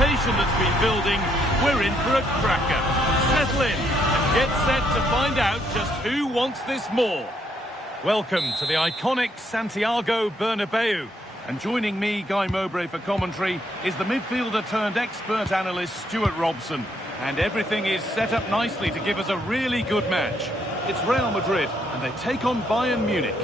anticipation that's been building, we're in for a cracker. Settle in and get set to find out just who wants this more. Welcome to the iconic Santiago Bernabeu. And joining me, Guy Mowbray, for commentary is the midfielder turned expert analyst Stuart Robson. And everything is set up nicely to give us a really good match. It's Real Madrid and they take on Bayern Munich.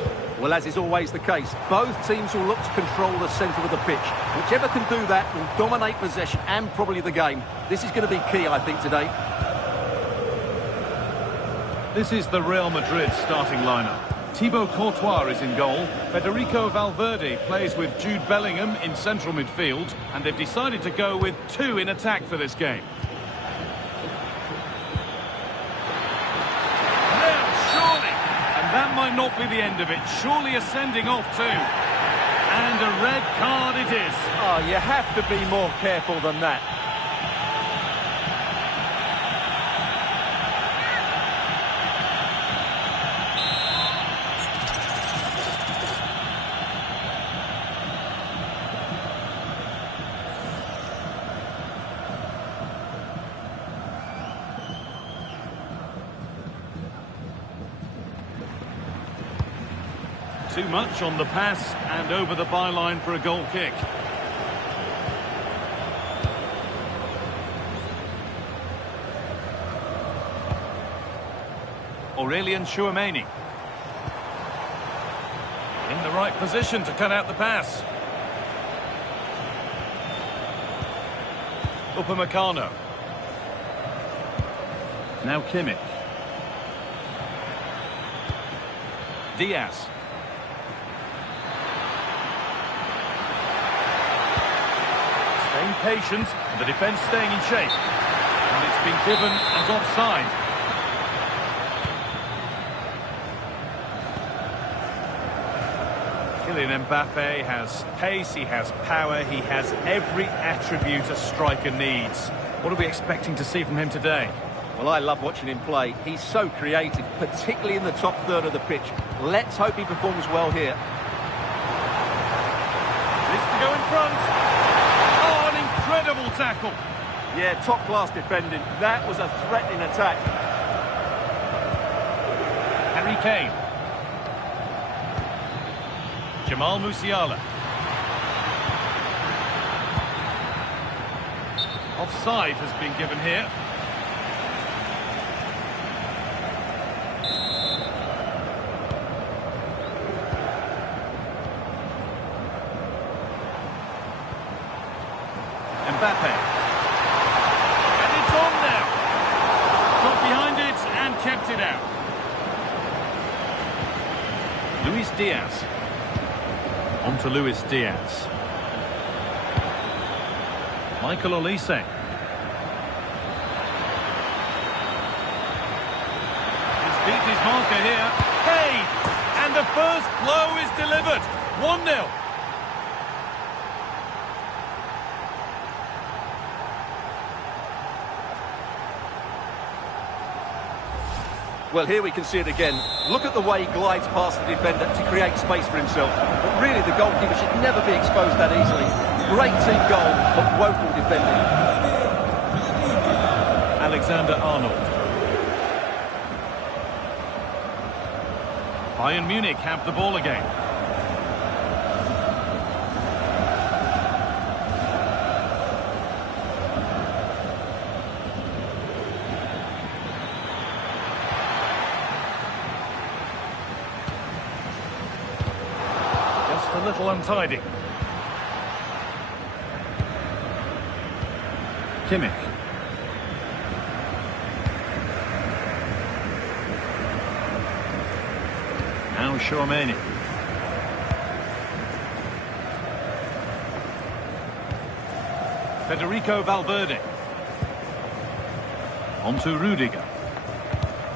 Well, as is always the case, both teams will look to control the centre of the pitch. Whichever can do that will dominate possession and probably the game. This is going to be key, I think, today. This is the Real Madrid starting lineup. Thibaut Courtois is in goal. Federico Valverde plays with Jude Bellingham in central midfield. And they've decided to go with two in attack for this game. That might not be the end of it. Surely a sending off too. And a red card it is. Oh, you have to be more careful than that. Too much on the pass and over the byline for a goal kick. Aurelien Tchouameni. In the right position to cut out the pass. Upamecano. Now Kimmich. Diaz. Staying patient, and the defence staying in shape. And it's been given as offside. Kylian Mbappe has pace, he has power, he has every attribute a striker needs. What are we expecting to see from him today? Well, I love watching him play. He's so creative, particularly in the top third of the pitch. Let's hope he performs well here. This to go in front. Oh, an incredible tackle. Yeah, top-class defending. That was a threatening attack. Harry Kane. Jamal Musiala. Offside has been given here. Mbappe. And it's on now. Got behind it and kept it out. Luis Diaz. On to Luis Diaz. Michael Olise. He's beat his marker here. Paid! And the first blow is delivered. 1-0. Well, here we can see it again. Look at the way he glides past the defender to create space for himself. But really, the goalkeeper should never be exposed that easily. Great team goal, but woeful defending. Alexander-Arnold. Bayern Munich have the ball again. A little untidy. Kimmich. Now Tchouameni. Federico Valverde. On to Rudiger.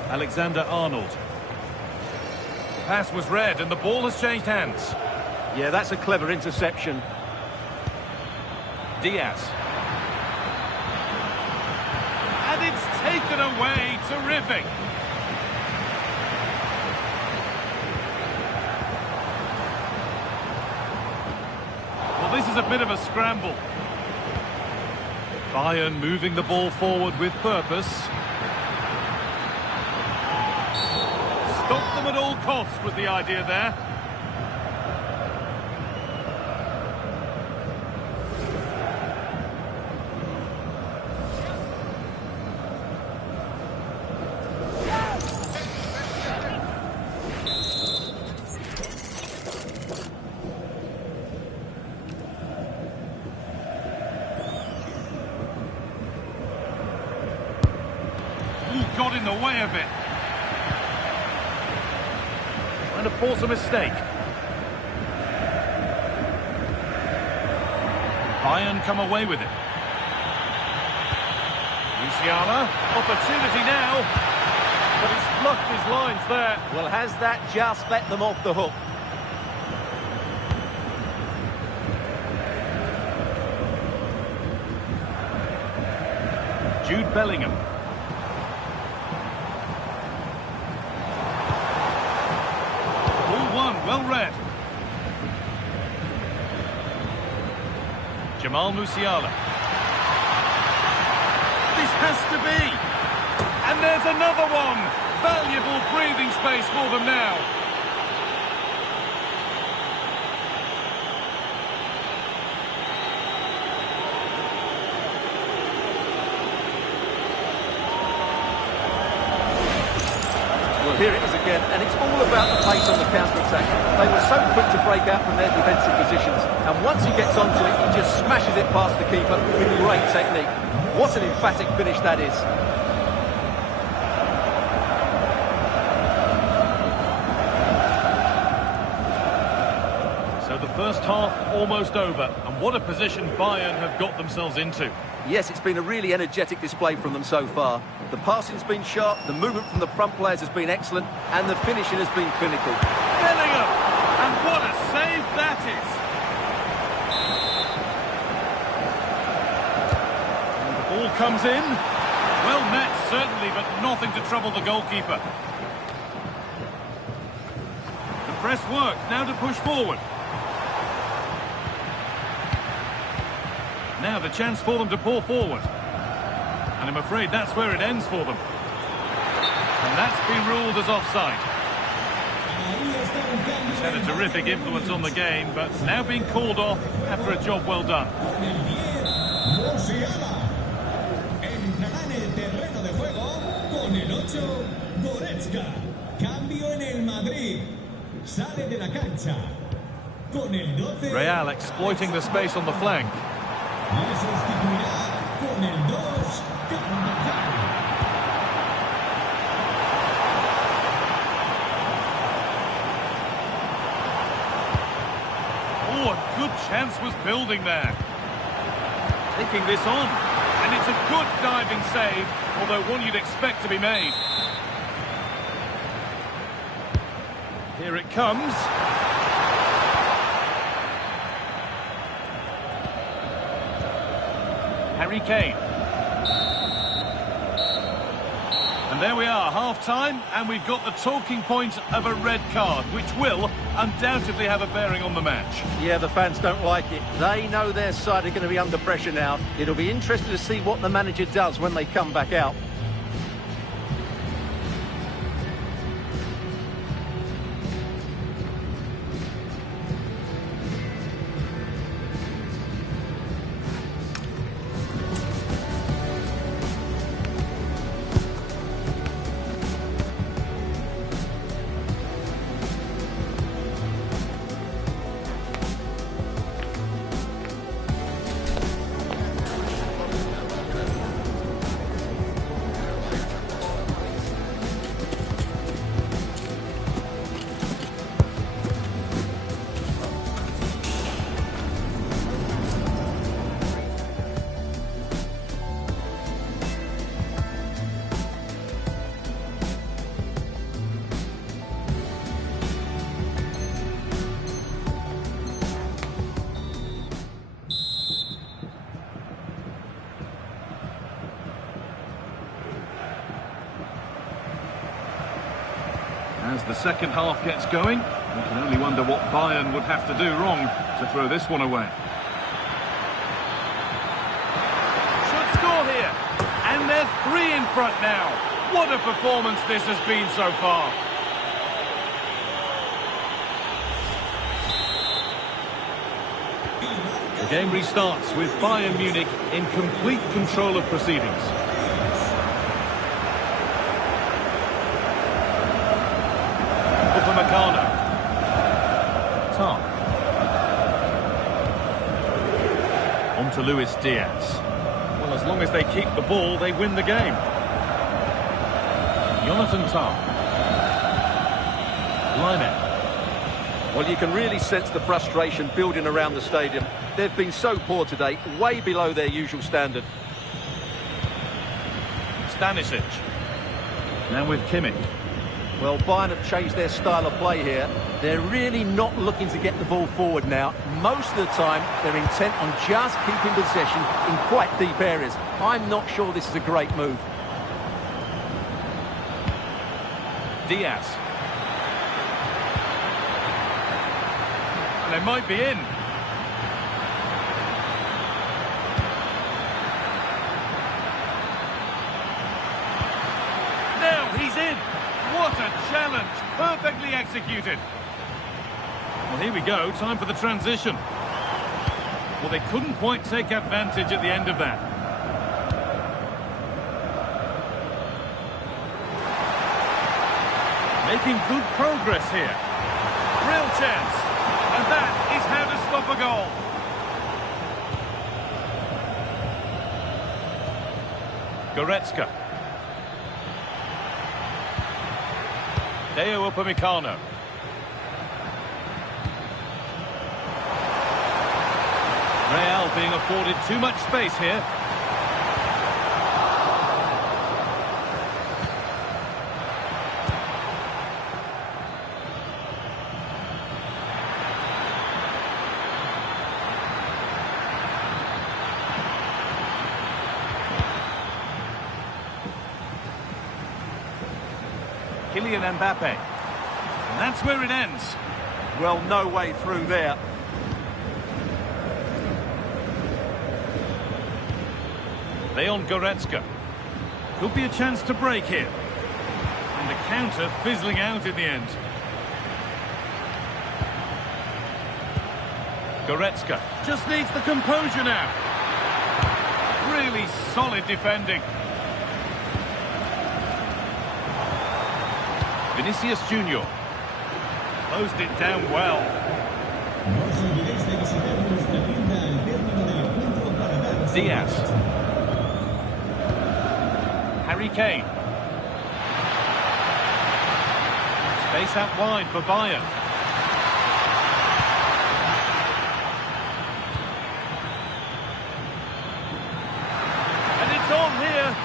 Alexander-Arnold. The pass was read and the ball has changed hands. Yeah, that's a clever interception. Diaz. And it's taken away. Terrific. Well, this is a bit of a scramble. Bayern moving the ball forward with purpose. Stop them at all costs was the idea there. Got in the way of it. Trying to force a mistake. Bayern come away with it. Musiala, opportunity now. But he's fluffed his lines there. Well, has that just let them off the hook? Jude Bellingham. Well read. Jamal Musiala. This has to be. And there's another one. Valuable breathing space for them now. Here it is again, and it's all about the pace on the counter-attack. They were so quick to break out from their defensive positions, and once he gets onto it, he just smashes it past the keeper with great technique. What an emphatic finish that is. So the first half almost over, and what a position Bayern have got themselves into. Yes, it's been a really energetic display from them so far. The passing's been sharp, the movement from the front players has been excellent, and the finishing has been clinical. Bellingham! And what a save that is! And the ball comes in. Well met, certainly, but nothing to trouble the goalkeeper. The press works, now to push forward. Now the chance for them to pour forward. And I'm afraid that's where it ends for them. And that's been ruled as offside. He's had a terrific influence on the game, but now being called off after a job well done. Entrará en el terreno de juego con el 8, Goretzka. Cambio en el Madrid. Sale de la cancha. Con el 12. Real exploiting the space on the flank. Le sustituirá con el 2, Carvajal. Oh, a good chance was building there. Taking this on. And it's a good diving save, although one you'd expect to be made. Here it comes. Harry Kane. And there we are, half-time, and we've got the talking point of a red card, which will undoubtedly have a bearing on the match. Yeah, the fans don't like it. They know their side are going to be under pressure now. It'll be interesting to see what the manager does when they come back out. As the second half gets going, we can only wonder what Bayern would have to do wrong to throw this one away. Should They're 3 in front now. What a performance this has been so far. The game restarts with Bayern Munich in complete control of proceedings. Upamecano. Tar. On to Luis Diaz. Well, as long as they keep the ball, they win the game. Jonathan Tar. Line. Well, you can really sense the frustration building around the stadium. They've been so poor today, way below their usual standard. Stanisic. Now with Kimmich. Well, Bayern have changed their style of play here. They're really not looking to get the ball forward now. Most of the time, they're intent on just keeping possession in quite deep areas. I'm not sure this is a great move. Diaz. They might be in. Now he's in. What a challenge. Perfectly executed. Well, here we go. Time for the transition. Well, they couldn't quite take advantage at the end of that. Making good progress here. Real chance. And that is how to stop a goal. Goretzka. Upamecano. Real being afforded too much space here. Kylian Mbappe. And that's where it ends. Well, no way through there. Leon Goretzka. Could be a chance to break here. And the counter fizzling out in the end. Goretzka just needs the composure now. Really solid defending. Vinicius Junior closed it down well. Diaz. Harry Kane. Space out wide for Bayern. And it's on here.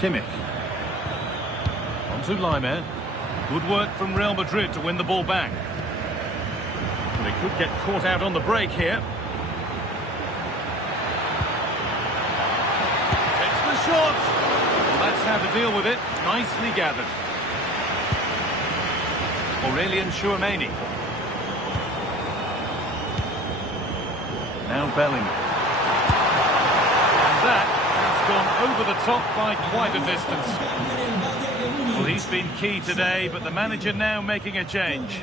Kimmich. On to Laimer. Good work from Real Madrid to win the ball back. They could get caught out on the break here. Takes the shot. Well, that's how to deal with it. Nicely gathered. Aurelien Tchouameni. Now Bellingham. And that has gone over the top by quite a distance. Well, he's been key today, but the manager now making a change.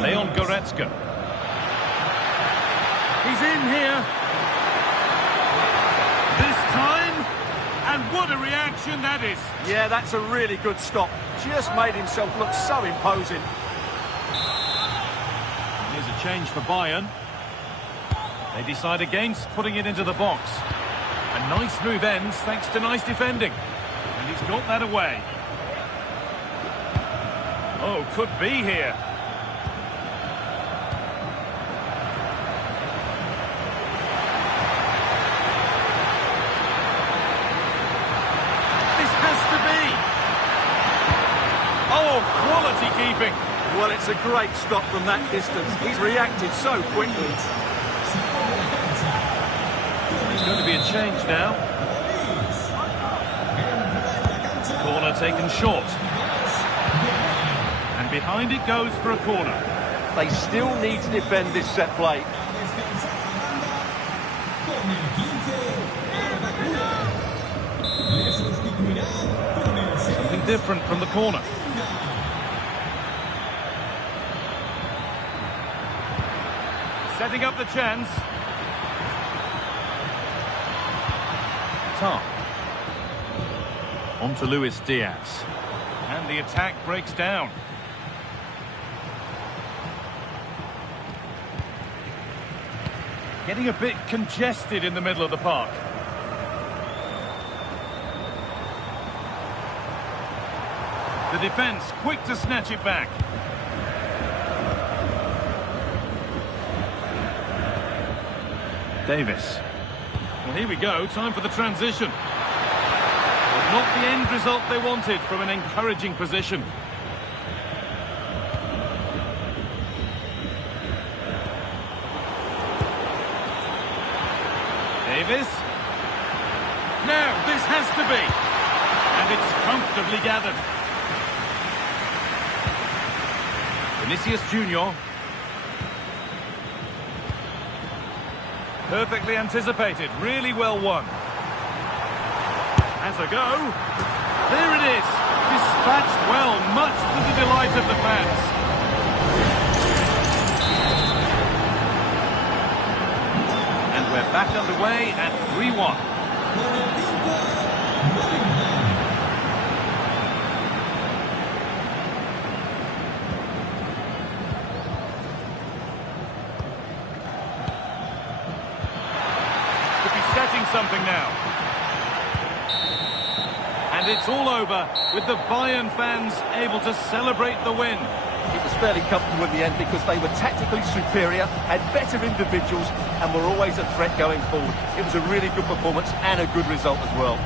Leon Goretzka. He's in here. This time, and what a reaction that is. Yeah, that's a really good stop. Just made himself look so imposing. Here's a change for Bayern. They decide against putting it into the box. A nice move ends thanks to nice defending. And he's got that away. Oh, could be here. This has to be. Oh, quality keeping. Well, it's a great stop from that distance. He's reacted so quickly. There's going to be a change now. Corner taken short. And behind it goes for a corner. They still need to defend this set play. Con el 15, Arda Güler. Le sustituirá con el 6. Something different from the corner. Setting up the chance. Tar. On to Luis Diaz. And the attack breaks down. Getting a bit congested in the middle of the park. The defence quick to snatch it back. Davis. Well, here we go, time for the transition. But not the end result they wanted from an encouraging position. Davis. Now, this has to be. And it's comfortably gathered. Vinicius Junior. Perfectly anticipated, really well won. Has a go. There it is. Dispatched well, much to the delight of the fans. And we're back underway at 3-1. Setting something now. And it's all over with the Bayern fans able to celebrate the win. It was fairly comfortable in the end because they were tactically superior, had better individuals and were always a threat going forward. It was a really good performance and a good result as well.